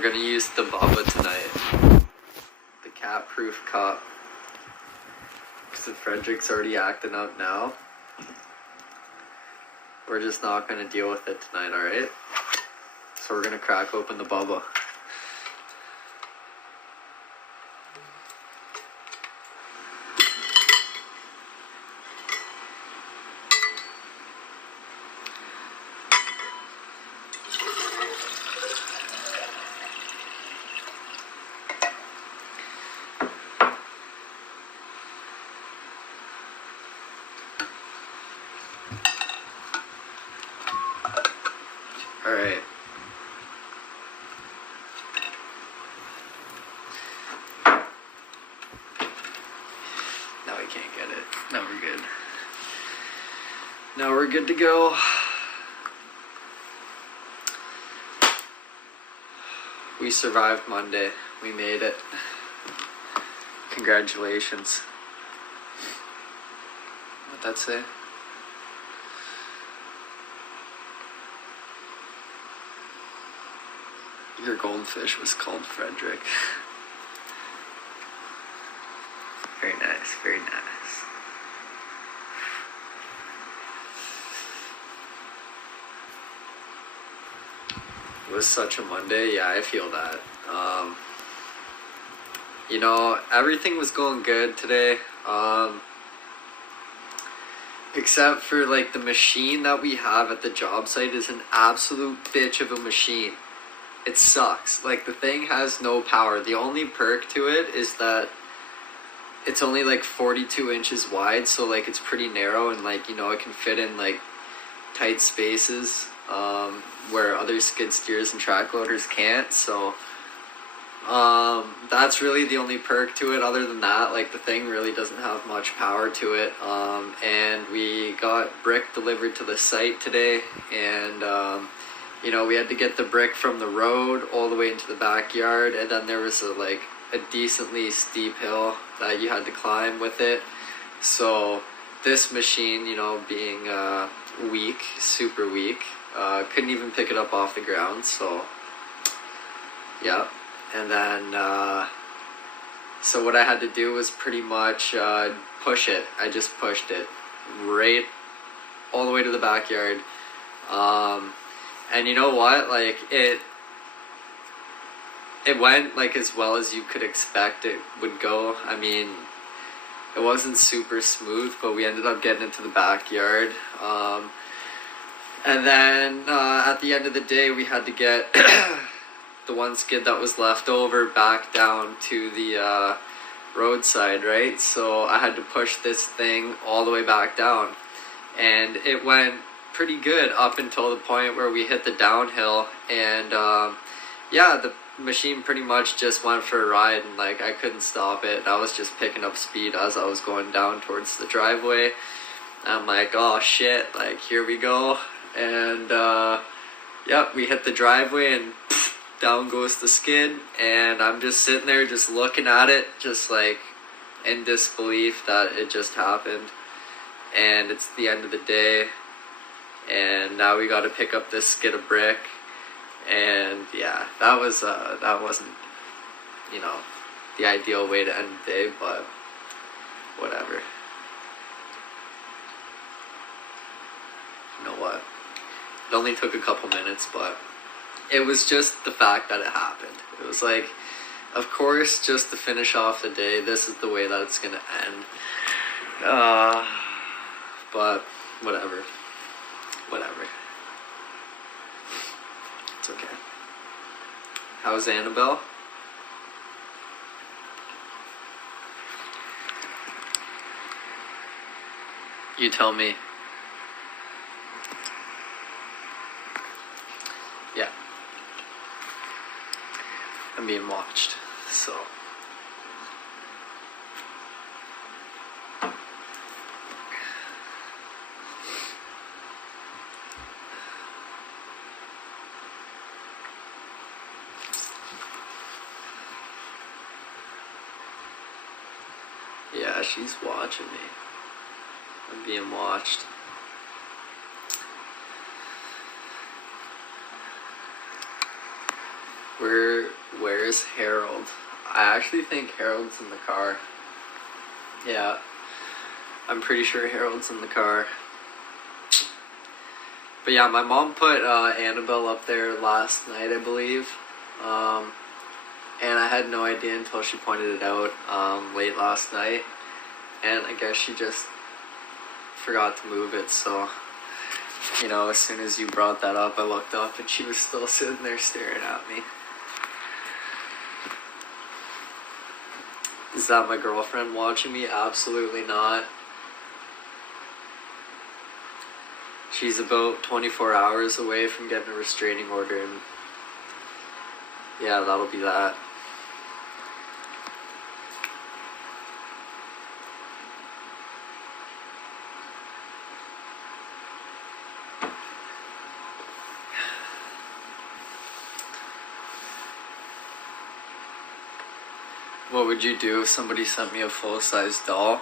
we're gonna use the Bubba tonight. The cat-proof cup. Because if Frederick's already acting up now, we're just not gonna deal with it tonight, alright? So we're gonna crack open the Bubba. Alright. Now we can't get it. Now we're good. Now we're good to go. We survived Monday. We made it. Congratulations. What'd that say? Your goldfish was called Frederick. Very nice, very nice. It was such a Monday. Yeah, I feel that. You know, everything was going good today. Except for like the machine that we have at the job site is an absolute bitch of a machine. It sucks. Like, the thing has no power. The only perk to it is that it's only like 42 inches wide, so like it's pretty narrow, and like, you know, it can fit in like tight spaces where other skid steers and track loaders can't. So that's really the only perk to it. Other than that, like, the thing really doesn't have much power to it. And we got brick delivered to the site today, and you know, we had to get the brick from the road all the way into the backyard, and then there was a decently steep hill that you had to climb with it. So this machine, you know, being weak, super weak, couldn't even pick it up off the ground. So yeah. And then so what I had to do was pretty much push it. I just pushed it right all the way to the backyard. And you know what, like, it went like as well as you could expect it would go. I mean, it wasn't super smooth, but we ended up getting into the backyard. And then at the end of the day, we had to get the one skid that was left over back down to the roadside, right? So I had to push this thing all the way back down, and it went pretty good up until the point where we hit the downhill, and yeah, the machine pretty much just went for a ride, and like, I couldn't stop it. I was just picking up speed as I was going down towards the driveway. I'm like, oh shit, like, here we go. And yep, we hit the driveway, and down goes the skid, and I'm just sitting there just looking at it, just like in disbelief that it just happened. And it's the end of the day, and now we got to pick up this skid of brick. And yeah, that wasn't, you know, the ideal way to end the day, but whatever. You know what, it only took a couple minutes, but it was just the fact that it happened. It was like, of course, just to finish off the day, this is the way that it's gonna end. But whatever. It's okay. How's Annabelle? You tell me. Yeah. I'm being watched, so. Yeah, she's watching me. I'm being watched. Where's Harold? I actually think Harold's in the car. Yeah, I'm pretty sure Harold's in the car. But yeah, my mom put Annabelle up there last night, I believe. And I had no idea until she pointed it out late last night. And I guess she just forgot to move it, so, you know, as soon as you brought that up, I looked up and she was still sitting there staring at me. Is that my girlfriend watching me? Absolutely not. She's about 24 hours away from getting a restraining order, and yeah, that'll be that. What would you do if somebody sent me a full-size doll?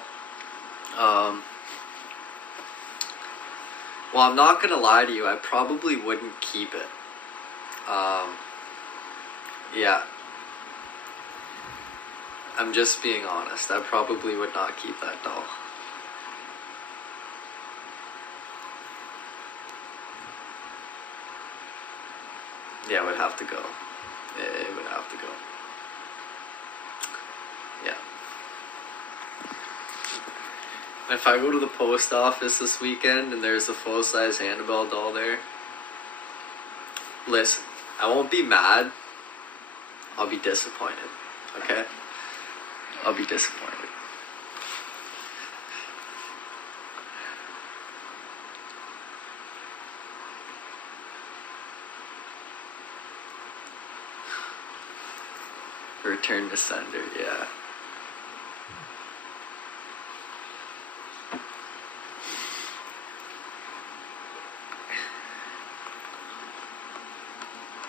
Well, I'm not gonna lie to you, I probably wouldn't keep it. Yeah. I'm just being honest, I probably would not keep that doll. Yeah, it would have to go. It would have to go. Yeah. If I go to the post office this weekend and there's a full-size Annabelle doll there, listen, I won't be mad. I'll be disappointed. Okay? I'll be disappointed. Return to sender, yeah.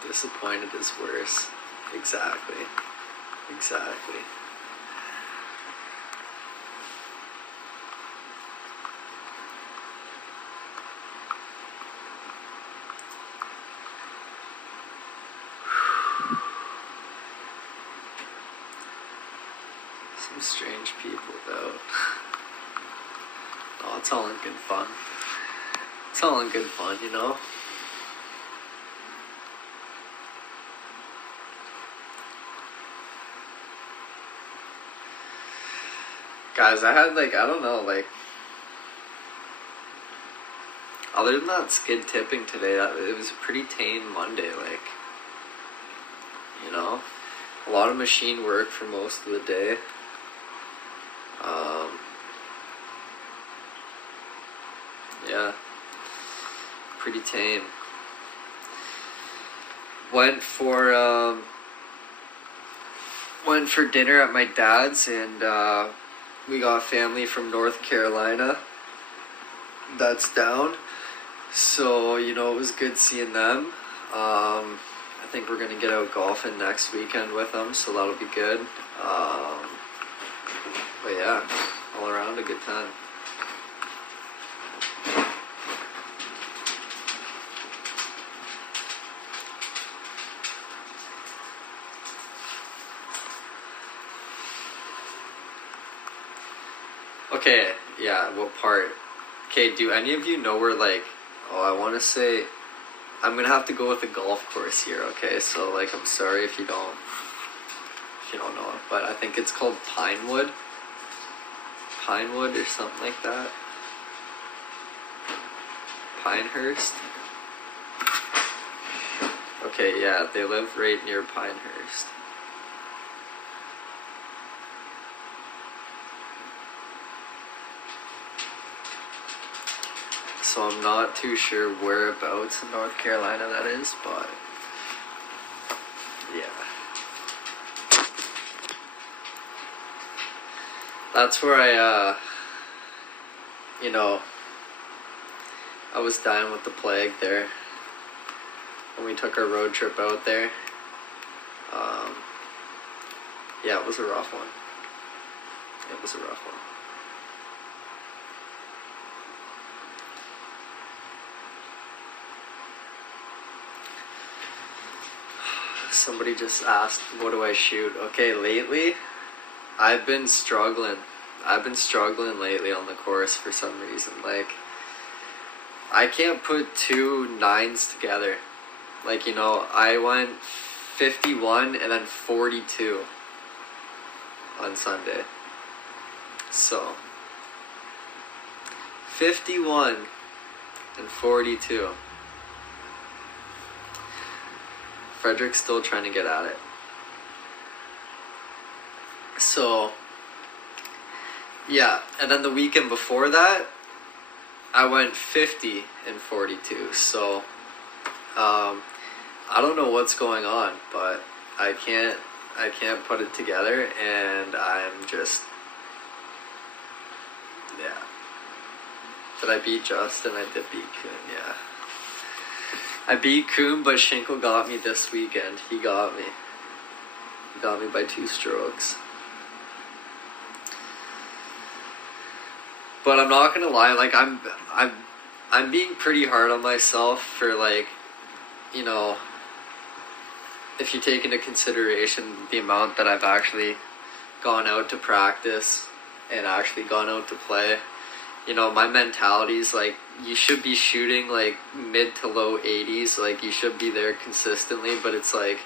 Disappointed is worse. Exactly. Exactly. Some strange people though. Oh, it's all in good fun. It's all in good fun, you know? Guys, I had I don't know, other than that skid tipping today, it was a pretty tame Monday, you know? A lot of machine work for most of the day. Yeah. Pretty tame. Went for dinner at my dad's, and we got family from North Carolina that's down, so you know, it was good seeing them. I think we're gonna get out golfing next weekend with them, so that'll be good. But yeah, all around a good time. Okay, yeah, what part? Okay, do any of you know where, I want to say, I'm gonna have to go with the golf course here, okay? So, I'm sorry if you don't know it, but I think it's called Pinewood or something like that. Pinehurst? Okay, yeah, they live right near Pinehurst. So I'm not too sure whereabouts in North Carolina that is, but yeah. That's where I was dying with the plague there when we took our road trip out there. Yeah, it was a rough one. It was a rough one. Somebody just asked, what do I shoot? Okay, lately, I've been struggling. I've been struggling lately on the course for some reason. Like, I can't put two nines together. Like, you know, I went 51 and then 42 on Sunday. So, 51 and 42. Frederick's still trying to get at it. So, yeah, and then the weekend before that, I went 50 and 42. So, I don't know what's going on, but I can't put it together, and I'm just, yeah. Did I beat Justin? I did beat Kuhn, yeah. I beat Kuhn, but Schinkel got me this weekend. He got me. He got me by 2 strokes. But I'm not gonna lie, like I'm being pretty hard on myself for, like, you know, if you take into consideration the amount that I've actually gone out to practice and actually gone out to play. You know, my mentality is like, you should be shooting like mid to low 80s, like you should be there consistently, but it's like,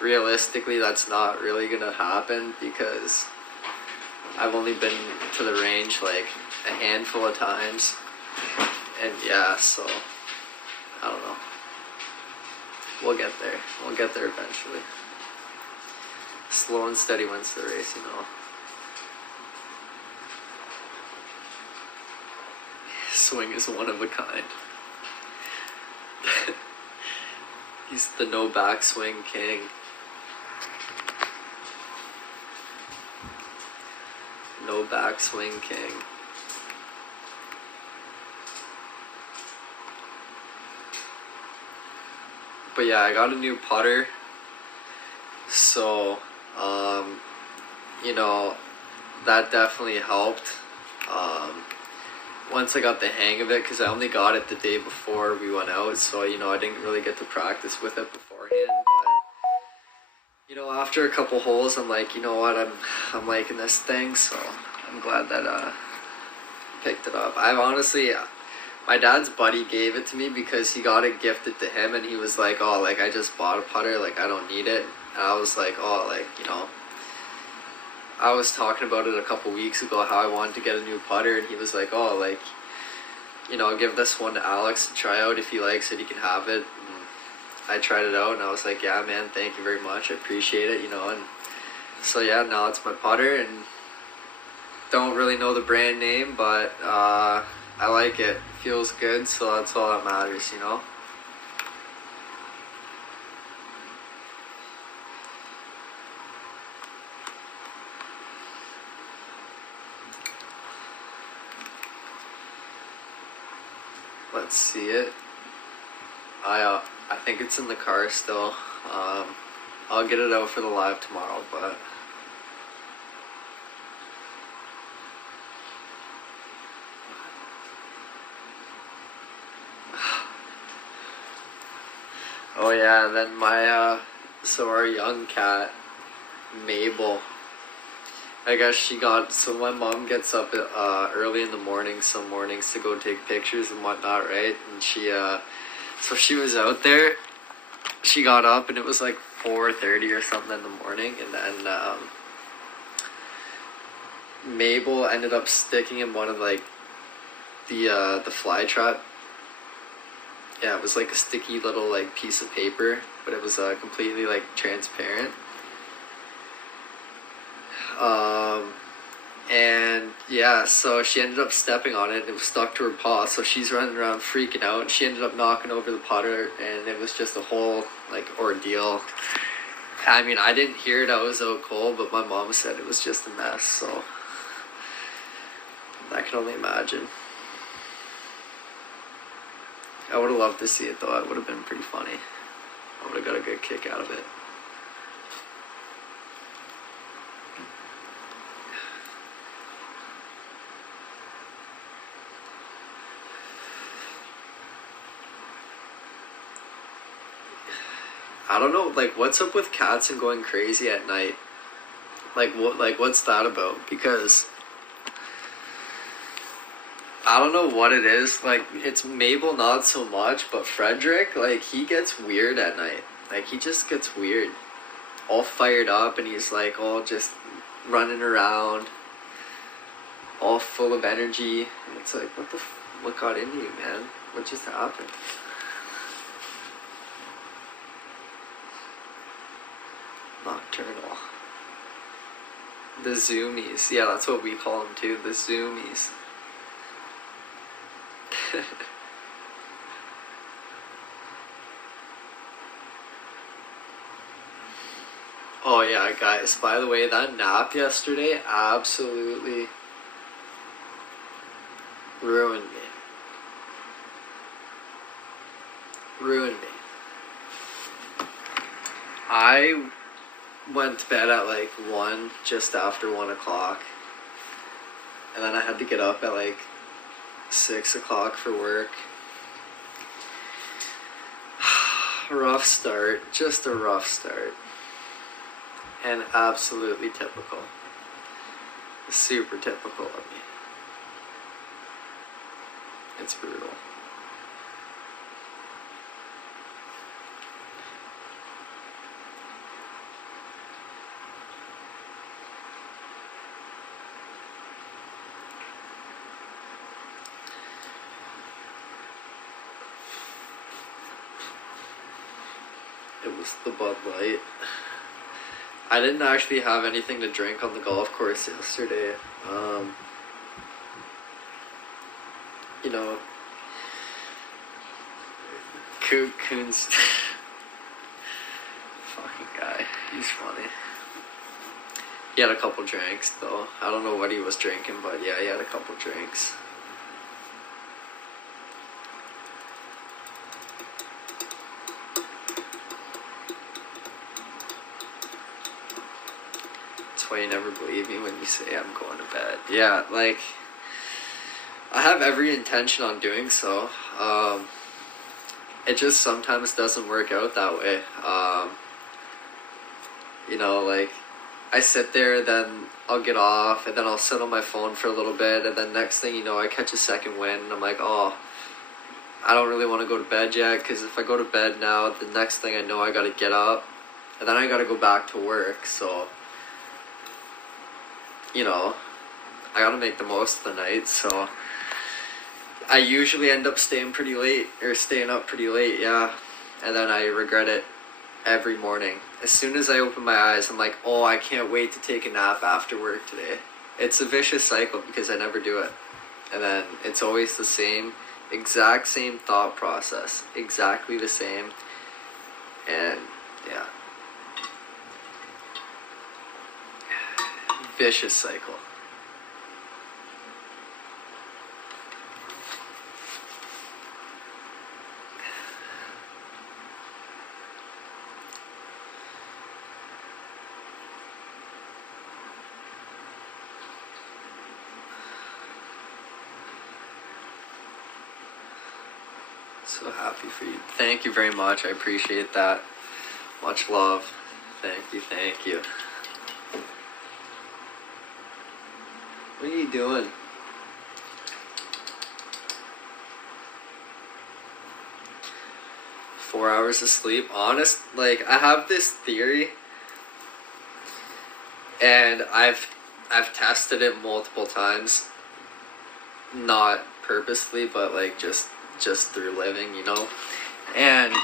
realistically that's not really gonna happen because I've only been to the range like a handful of times, and yeah, so I don't know. We'll get there. We'll get there eventually. Slow and steady wins the race, you know. Swing is one of a kind. He's the no backswing king. No backswing king. But yeah, I got a new putter. So, you know, that definitely helped. Once I got the hang of it, because I only got it the day before we went out, so, you know, I didn't really get to practice with it beforehand, but, you know, after a couple holes, I'm like, you know what, I'm liking this thing, so I'm glad that I picked it up. I've honestly, my dad's buddy gave it to me because he got it gifted to him, and he was like, oh, like, I just bought a putter, like, I don't need it, and I was like, oh, like, you know, I was talking about it a couple weeks ago, how I wanted to get a new putter, and he was like, oh, like, you know, give this one to Alex to try out. If he likes it, he can have it. And I tried it out, and I was like, yeah, man, thank you very much. I appreciate it, you know, and so, yeah, now it's my putter, and don't really know the brand name, but I like it. Feels good, so that's all that matters, you know? Let's see it. I think it's in the car still. I'll get it out for the live tomorrow, but oh yeah, then my so our young cat Mabel, I guess she got, so my mom gets up early in the morning some mornings to go take pictures and whatnot, right? And she so she was out there, she got up and it was like 4:30 or something in the morning, and then Mabel ended up sticking in one of like the fly trap. Yeah, it was like a sticky little like piece of paper, but it was completely like transparent. And yeah, so she ended up stepping on it and it was stuck to her paw, so she's running around freaking out, and she ended up knocking over the putter, and it was just a whole like ordeal. I mean, I didn't hear it, I was out cold, but my mom said it was just a mess, so I can only imagine. I would have loved to see it though, it would have been pretty funny. I would have got a good kick out of it. I I don't know, like, what's up with cats and going crazy at night? What's that about? Because I don't know what it is. Like, it's Mabel not so much, but Frederick, like, he gets weird at night. Like, he just gets weird. All fired up, and he's, like, all just running around, all full of energy. And it's like, what got into you, man? What just happened? Nocturnal. The Zoomies. Yeah, that's what we call them, too. The Zoomies. Oh yeah, guys, by the way, that nap yesterday absolutely ruined me. I went to bed at like 1, just after 1 o'clock. And then I had to get up at like 6 o'clock for work. Rough start, just a rough start. And absolutely typical. Super typical of me. It's brutal. It was the Bud Light. I didn't actually have anything to drink on the golf course yesterday. You know, Coons, fucking guy, he's funny. He had a couple drinks though. I don't know what he was drinking, but yeah, he had a couple drinks. Why you never believe me when you say I'm going to bed. Yeah, like, I have every intention on doing so. It just sometimes doesn't work out that way. You know, like, I sit there, then I'll get off, and then I'll sit on my phone for a little bit, and then next thing you know, I catch a second wind, and I'm like, oh, I don't really want to go to bed yet, because if I go to bed now, the next thing I know, I gotta get up, and then I gotta go back to work, so, you know, I gotta make the most of the night, so I usually end up staying up pretty late, yeah, and then I regret it every morning. As soon as I open my eyes, I'm like, oh, I can't wait to take a nap after work today. It's a vicious cycle because I never do it, and then it's always the same, exact same thought process, exactly the same, and yeah. Vicious cycle. So happy for you. Thank you very much. I appreciate that. Much love. Thank you, thank you. What are you doing? Four hours of sleep. Like, I have this theory, and I've tested it multiple times. Not purposely, but like just through living, you know. And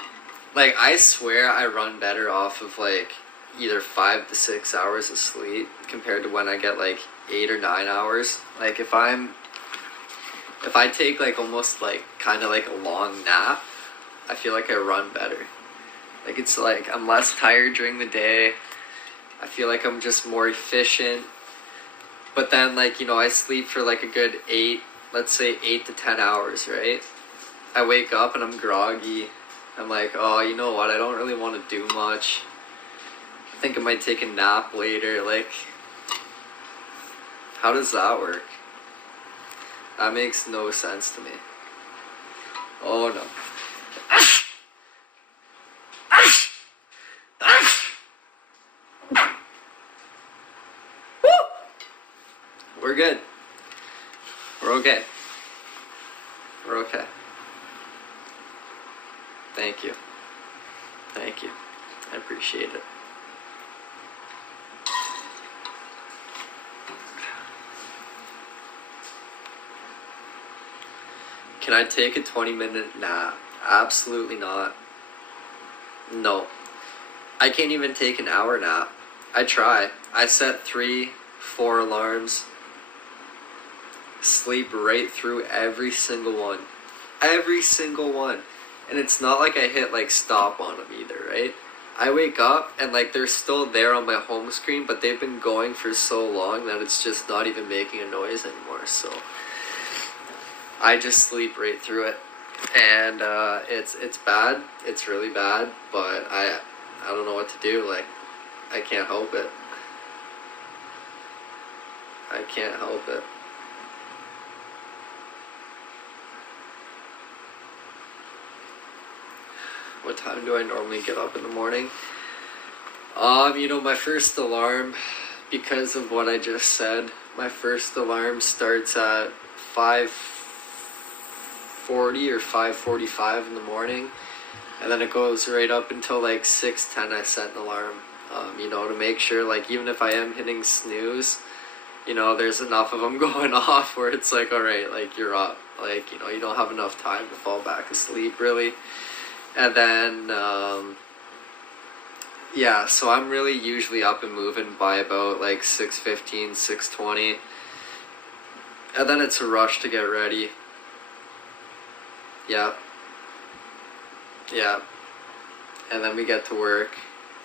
like, I swear I run better off of like either 5 to 6 hours of sleep compared to when I get like 8 or 9 hours. Like, if I take like almost like kind of like a long nap, I feel like I run better. Like, it's like I'm less tired during the day. I feel like I'm just more efficient. But then, like, you know, I sleep for like a good 8 to 10 hours, right? I wake up and I'm groggy. I'm like, oh, you know what? I don't really want to do much. I think I might take a nap later. Like, how does that work? That makes no sense to me. Oh no. we're good. We're okay. We're okay. Thank you. Thank you. I appreciate it. Can I take a 20-minute nap? Absolutely not. No. I can't even take an hour nap. I try. I set 3, 4 alarms. Sleep right through every single one. Every single one. And it's not like I hit like stop on them either, right? I wake up and like they're still there on my home screen, but they've been going for so long that it's just not even making a noise anymore. So I just sleep right through it. And it's bad. It's really bad, but I don't know what to do. Like, I can't help it. I can't help it. What time do I normally get up in the morning? My first alarm, because of what I just said, my first alarm starts at 5:40 or 5:45 in the morning, and then it goes right up until like 6:10. I set an alarm, to make sure, like, even if I am hitting snooze, there's enough of them going off where it's like, all right, like, you're up, like, you don't have enough time to fall back asleep really. And then so I'm really usually up and moving by about like 6:15, 6:20, and then it's a rush to get ready. Yeah, and then we get to work,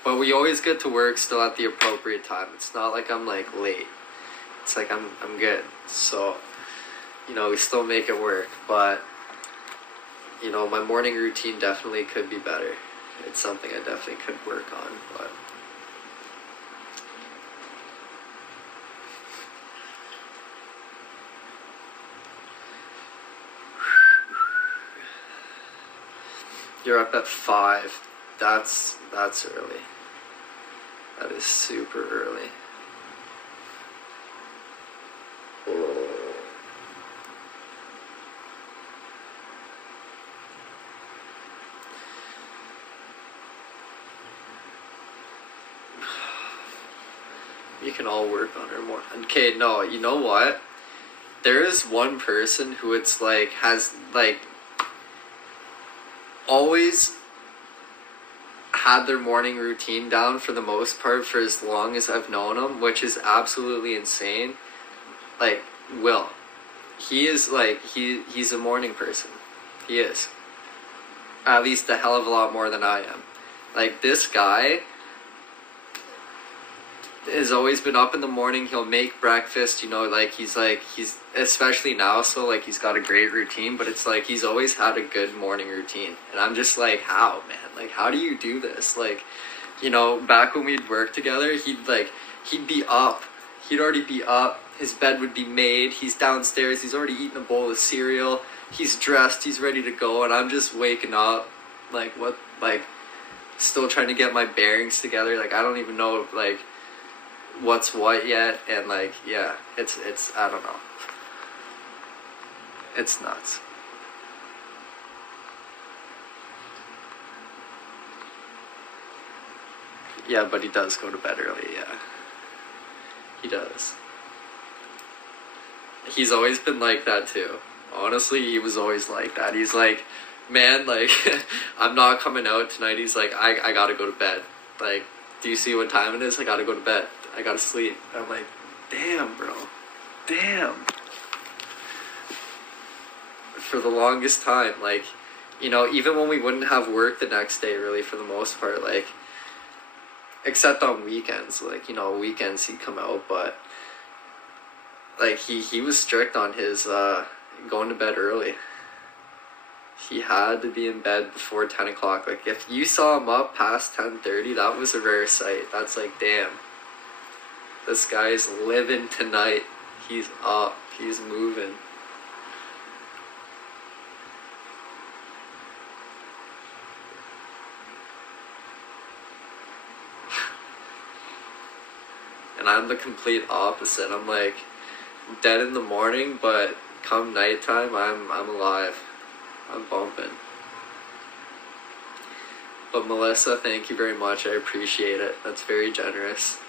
but we always get to work still at the appropriate time. It's not like I'm like late. It's like I'm good. So we still make it work, but my morning routine definitely could be better. It's something I definitely could work on, but you're up at 5. That's early. That is super early. You can all work on her more. Okay, no, you know what? There is one person who it's like has like always had their morning routine down for the most part for as long as I've known him, which is absolutely insane. Like, Will. He is like he's a morning person. He is. At least a hell of a lot more than I am. Like, this guy has always been up in the morning. He'll make breakfast, he's especially now, so like he's got a great routine, but it's like he's always had a good morning routine. And I'm just like, how, man? Like, how do you do this? Like, back when we'd work together, he'd be up. He'd already be up. His bed would be made. He's downstairs. He's already eaten a bowl of cereal. He's dressed. He's ready to go. And I'm just waking up, still trying to get my bearings together. Like, I don't even know, like, what's what yet. And, like, yeah, it's I don't know. It's nuts. Yeah, but he does go to bed early, yeah. He does. He's always been like that too. Honestly, he was always like that. He's like, man, like, I'm not coming out tonight. He's like, I gotta go to bed. Like, do you see what time it is? I gotta go to bed. I gotta sleep. I'm like, damn, bro. Damn. For the longest time, like, even when we wouldn't have work the next day, really, for the most part, like, except on weekends, like, weekends he'd come out, but like he was strict on his going to bed early. He had to be in bed before 10 o'clock. Like, if you saw him up past 10:30, that was a rare sight. That's like, damn, this guy's living tonight. He's up. He's moving. And I'm the complete opposite. I'm like, dead in the morning, but come nighttime, I'm alive. I'm bumping. But Melissa, thank you very much. I appreciate it. That's very generous.